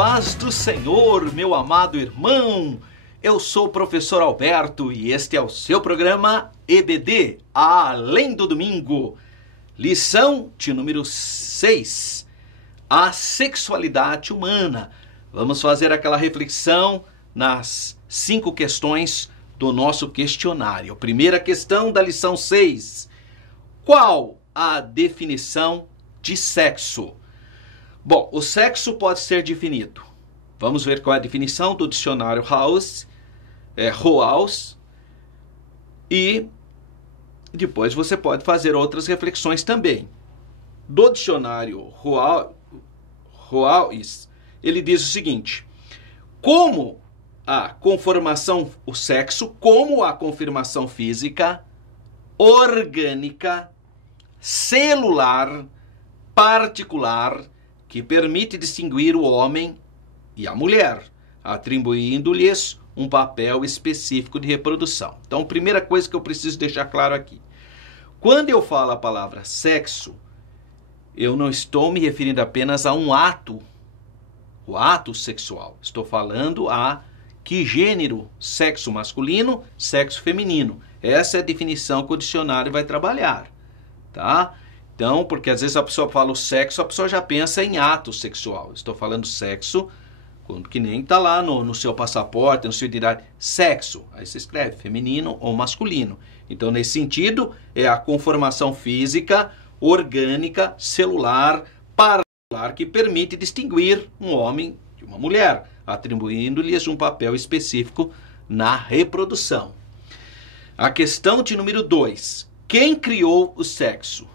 paz do Senhor, meu amado irmão. Eu sou o professor Alberto e este é o seu programa EBD, Além do Domingo. Lição de número 6, a sexualidade humana. Vamos fazer aquela reflexão nas 5 questões do nosso questionário. Primeira questão da lição 6. Qual a definição de sexo? Bom, o sexo pode ser definido. Vamos ver qual é a definição do dicionário House, e depois você pode fazer outras reflexões também. Do dicionário House, ele diz o seguinte: como a conformação física, orgânica, celular, particular, que permite distinguir o homem e a mulher, atribuindo-lhes um papel específico de reprodução. Então, primeira coisa que eu preciso deixar claro aqui. Quando eu falo a palavra sexo, eu não estou me referindo apenas a um ato, o ato sexual. Estou falando a que gênero, sexo masculino, sexo feminino. Essa é a definição que o dicionário vai trabalhar, tá? Então, porque às vezes a pessoa fala o sexo, a pessoa já pensa em ato sexual. Estou falando sexo, que nem está lá no seu passaporte, no seu identidade, sexo. Aí você escreve feminino ou masculino. Então, nesse sentido, é a conformação física, orgânica, celular, particular, que permite distinguir um homem de uma mulher, atribuindo-lhes um papel específico na reprodução. A questão de número 2. Quem criou o sexo?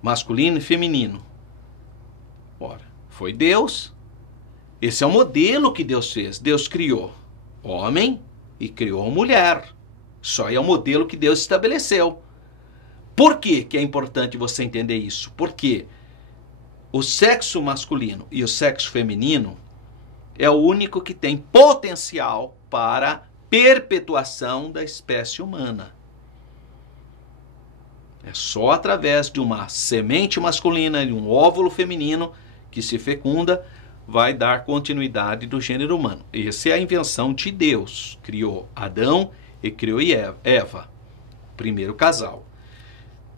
Masculino e feminino. Ora, foi Deus. Esse é o modelo que Deus fez. Deus criou homem e criou mulher. Só é o modelo que Deus estabeleceu. Por que é importante você entender isso? Porque o sexo masculino e o sexo feminino é o único que tem potencial para perpetuação da espécie humana. É só através de uma semente masculina e um óvulo feminino que se fecunda vai dar continuidade do gênero humano. Essa é a invenção de Deus. Criou Adão e criou Eva, primeiro casal.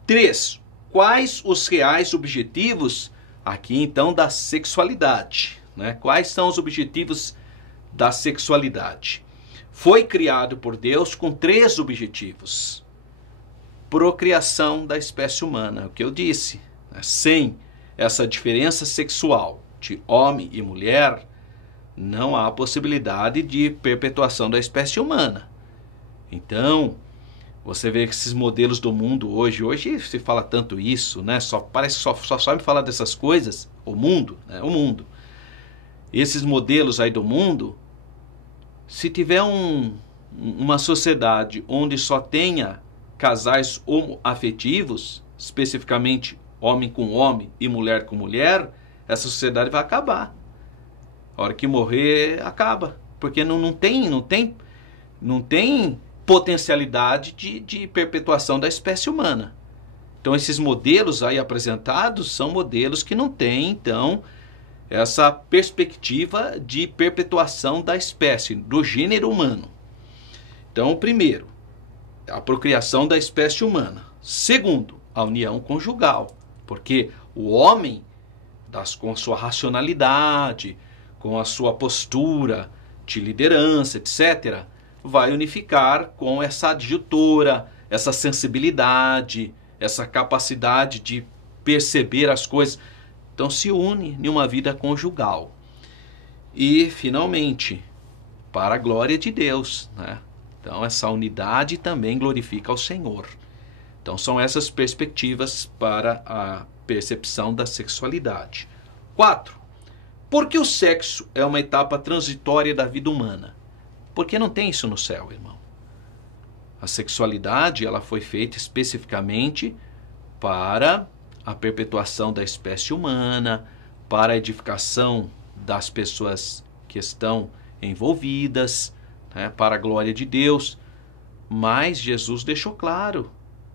3. Quais os reais objetivos aqui então da sexualidade, né? Quais são os objetivos da sexualidade? Foi criado por Deus com 3 objetivos. Procriação da espécie humana, o que eu disse, né? Sem essa diferença sexual de homem e mulher, não há possibilidade de perpetuação da espécie humana. Então, você vê que esses modelos do mundo hoje se fala tanto isso, né? Parece que só me falar dessas coisas, o mundo, né? O mundo. Esses modelos aí do mundo, se tiver uma sociedade onde só tenha casais homoafetivos, especificamente homem com homem e mulher com mulher, essa sociedade vai acabar. A hora que morrer, acaba. Porque não tem potencialidade de perpetuação da espécie humana. Então, esses modelos aí apresentados são modelos que não têm, então, essa perspectiva de perpetuação da espécie, do gênero humano. Então, primeiro, a procriação da espécie humana. Segundo, a união conjugal. Porque o homem, com sua racionalidade, com a sua postura de liderança, etc., vai unificar com essa adjutora, essa sensibilidade, essa capacidade de perceber as coisas. Então se une em uma vida conjugal. E, finalmente, para a glória de Deus, né? Então essa unidade também glorifica ao Senhor. Então são essas perspectivas para a percepção da sexualidade. 4. Por que o sexo é uma etapa transitória da vida humana? Porque não tem isso no céu, irmão. A sexualidade, ela foi feita especificamente para a perpetuação da espécie humana, para a edificação das pessoas que estão envolvidas, né, para a glória de Deus. Mas Jesus deixou claro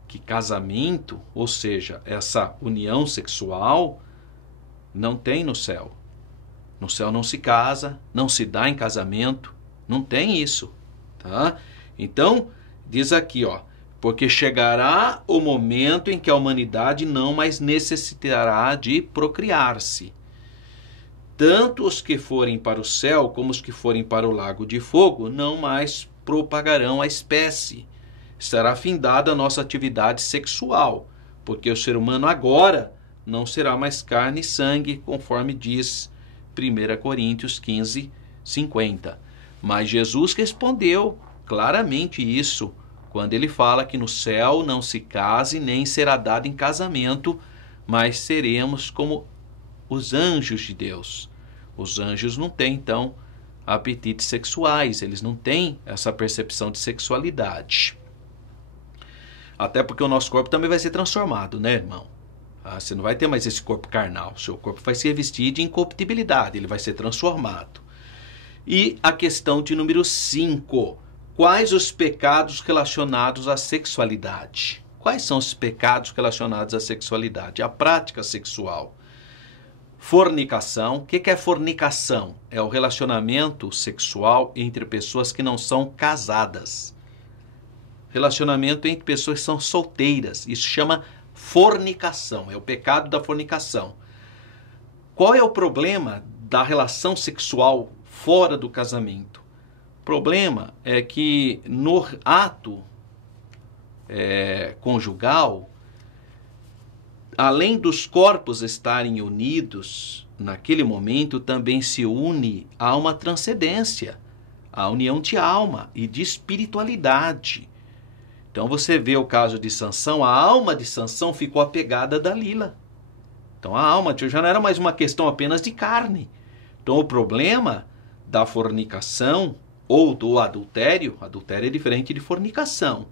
que casamento, ou seja, essa união sexual, não tem no céu. No céu não se casa, não se dá em casamento, não tem isso, tá? Então, diz aqui, ó, porque chegará o momento em que a humanidade não mais necessitará de procriar-se. Tanto os que forem para o céu como os que forem para o lago de fogo não mais propagarão a espécie. Será findada a nossa atividade sexual, porque o ser humano agora não será mais carne e sangue, conforme diz 1 Coríntios 15, 50. Mas Jesus respondeu claramente isso, quando ele fala que no céu não se case nem será dado em casamento, mas seremos como os anjos de Deus. Os anjos não têm, então, apetites sexuais, eles não têm essa percepção de sexualidade. Até porque o nosso corpo também vai ser transformado, né, irmão? Você não vai ter mais esse corpo carnal. O seu corpo vai se revestir de incorruptibilidade, ele vai ser transformado. E a questão de número 5. Quais os pecados relacionados à sexualidade? Quais são os pecados relacionados à sexualidade? A prática sexual. Fornicação. O que é fornicação? É o relacionamento sexual entre pessoas que não são casadas. Relacionamento entre pessoas que são solteiras. Isso chama fornicação. É o pecado da fornicação. Qual é o problema da relação sexual fora do casamento? O problema é que no ato conjugal, além dos corpos estarem unidos, naquele momento também se une a uma transcendência, a união de alma e de espiritualidade. Então você vê o caso de Sansão, a alma de Sansão ficou apegada a Dalila. Então a alma já não era mais uma questão apenas de carne. Então o problema da fornicação ou do adultério é diferente de fornicação.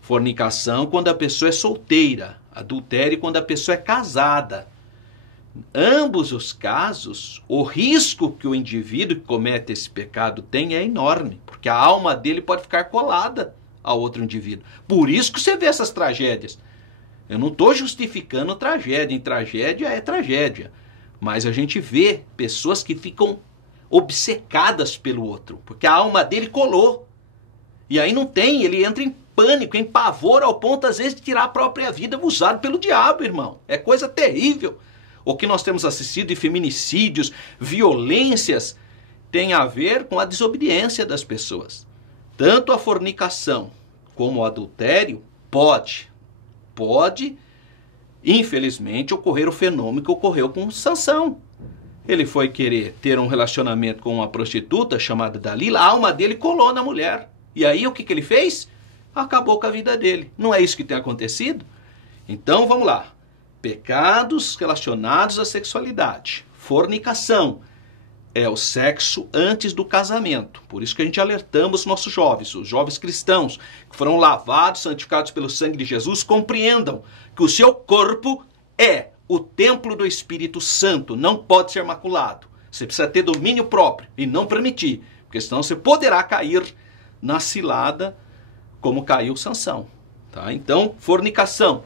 Fornicação quando a pessoa é solteira, adultério quando a pessoa é casada. Ambos os casos, o risco que o indivíduo que comete esse pecado tem é enorme, porque a alma dele pode ficar colada a outro indivíduo. Por isso que você vê essas tragédias. Eu não estou justificando tragédia, em tragédia é tragédia, mas a gente vê pessoas que ficam obcecadas pelo outro, porque a alma dele colou. E aí não tem, ele entra em pânico, em pavor, ao ponto às vezes de tirar a própria vida usado pelo diabo, irmão. É coisa terrível. O que nós temos assistido de feminicídios, violências, tem a ver com a desobediência das pessoas. Tanto a fornicação como o adultério pode, infelizmente, ocorrer o fenômeno que ocorreu com Sansão. Ele foi querer ter um relacionamento com uma prostituta chamada Dalila, a alma dele colou na mulher. E aí o que ele fez? Acabou com a vida dele. Não é isso que tem acontecido? Então vamos lá. Pecados relacionados à sexualidade. Fornicação é o sexo antes do casamento. Por isso que a gente alertamos nossos jovens, os jovens cristãos, que foram lavados, santificados pelo sangue de Jesus, compreendam que o seu corpo é o templo do Espírito Santo, não pode ser maculado. Você precisa ter domínio próprio e não permitir, porque senão você poderá cair na cilada como caiu Sansão. Tá? Então, fornicação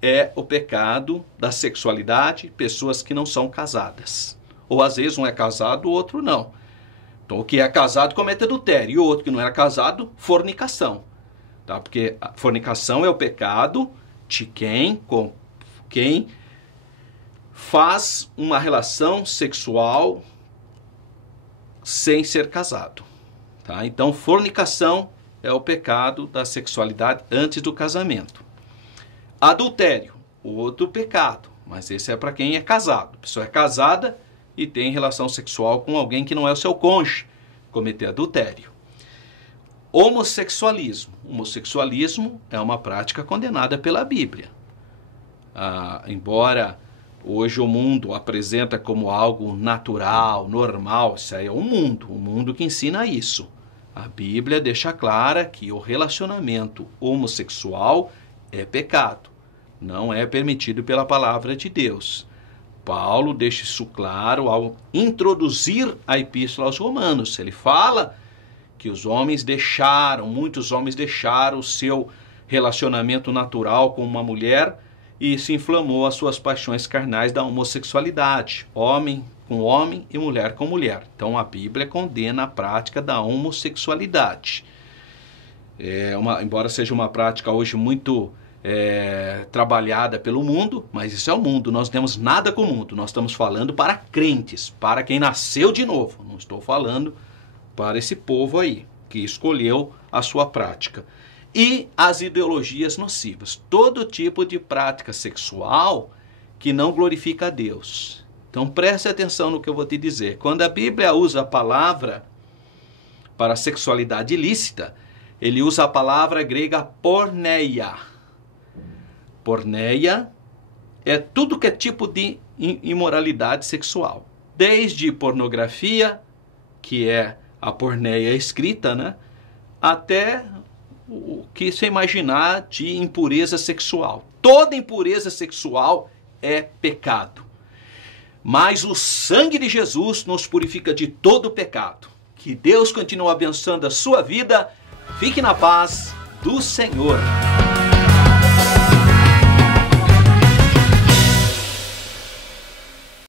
é o pecado da sexualidade, pessoas que não são casadas. Ou às vezes um é casado, o outro não. Então o que é casado comete adultério, e o outro que não era casado, fornicação. Tá? Porque a fornicação é o pecado de quem faz uma relação sexual sem ser casado. Tá? Então fornicação é o pecado da sexualidade antes do casamento. Adultério, outro pecado, mas esse é para quem é casado. A pessoa é casada e tem relação sexual com alguém que não é o seu cônjuge, cometer adultério. Homossexualismo. Homossexualismo é uma prática condenada pela Bíblia. Embora hoje o mundo apresenta como algo natural, normal, isso aí é o mundo que ensina isso. A Bíblia deixa clara que o relacionamento homossexual é pecado, não é permitido pela palavra de Deus. Paulo deixa isso claro ao introduzir a epístola aos Romanos. Ele fala que muitos homens deixaram o seu relacionamento natural com uma mulher e se inflamou as suas paixões carnais da homossexualidade, homem com homem e mulher com mulher. Então a Bíblia condena a prática da homossexualidade. Embora seja uma prática hoje muito trabalhada pelo mundo, mas isso é o mundo, nós não temos nada com o mundo, nós estamos falando para crentes, para quem nasceu de novo, não estou falando para esse povo aí, que escolheu a sua prática. E as ideologias nocivas, todo tipo de prática sexual que não glorifica a Deus. Então preste atenção no que eu vou te dizer. Quando a Bíblia usa a palavra para sexualidade ilícita, ele usa a palavra grega porneia. Porneia é tudo que é tipo de imoralidade sexual. Desde pornografia, que é a porneia escrita, né? Até o que você imaginar de impureza sexual. Toda impureza sexual é pecado. Mas o sangue de Jesus nos purifica de todo pecado. Que Deus continue abençoando a sua vida. Fique na paz do Senhor.